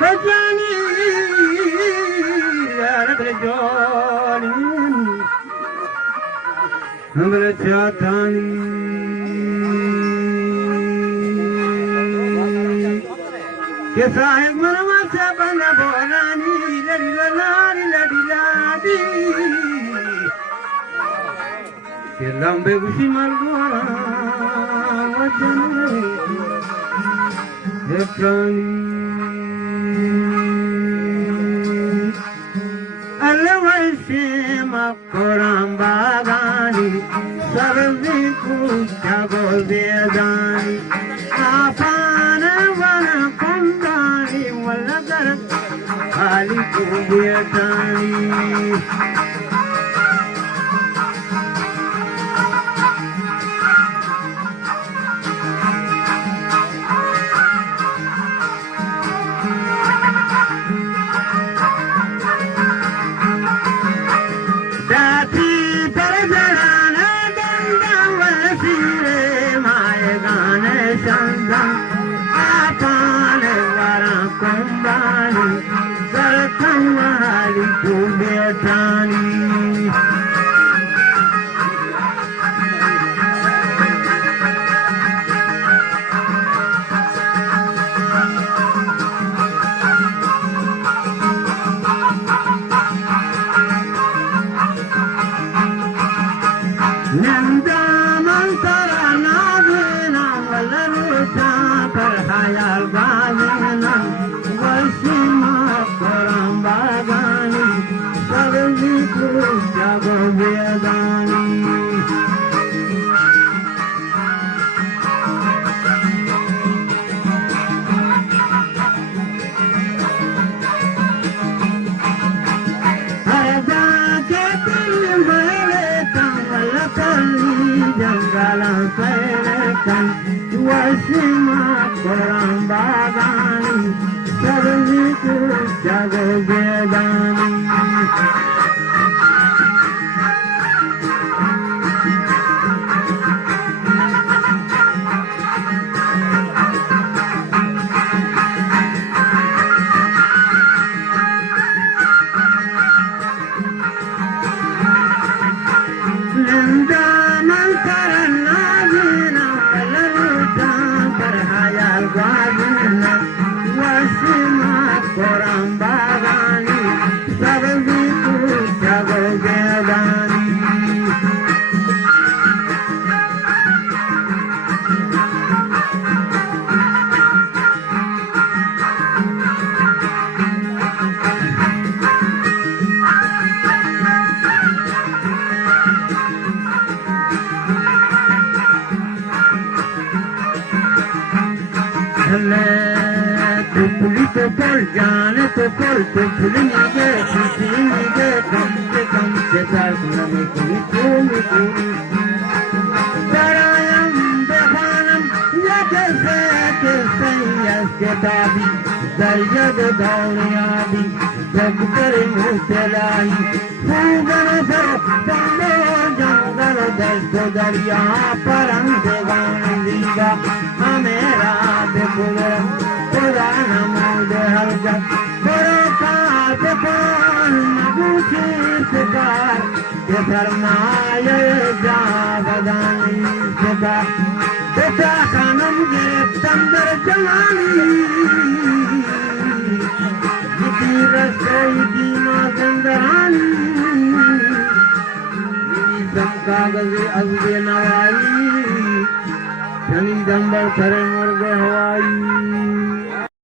Hajani Yarabra Joni Hamra Chatani Kesa ek manama se banda bolani ladi ladi ladi ladi Ke lambe gushi margwana wajane Heprani Alawashima Kurambagani Sarvi Kuchago Vedani Apana Vana Kundani Valagar Ali Kubyatani Washima Kurambagani Sarvi Kuchago Vedani Por jane to por tulni ge kam ke sar me kuni Sarayam behanam ya ke sayas ke tabi Zaryad dauliyadi jab kare mutelahi Fugan sar pando jangal dasto darya parang devandiga Amera bekula Purana Malde Halga Puraka Tepon Maguchi Sikar Ke Sarmaya Javadani Sikar Teta Kanam Gireptandar Jamali Jiti Rasai Dina Zandarani Nisam Kagaze Azge Nawai Shani Dambar Kare Murge Hawaii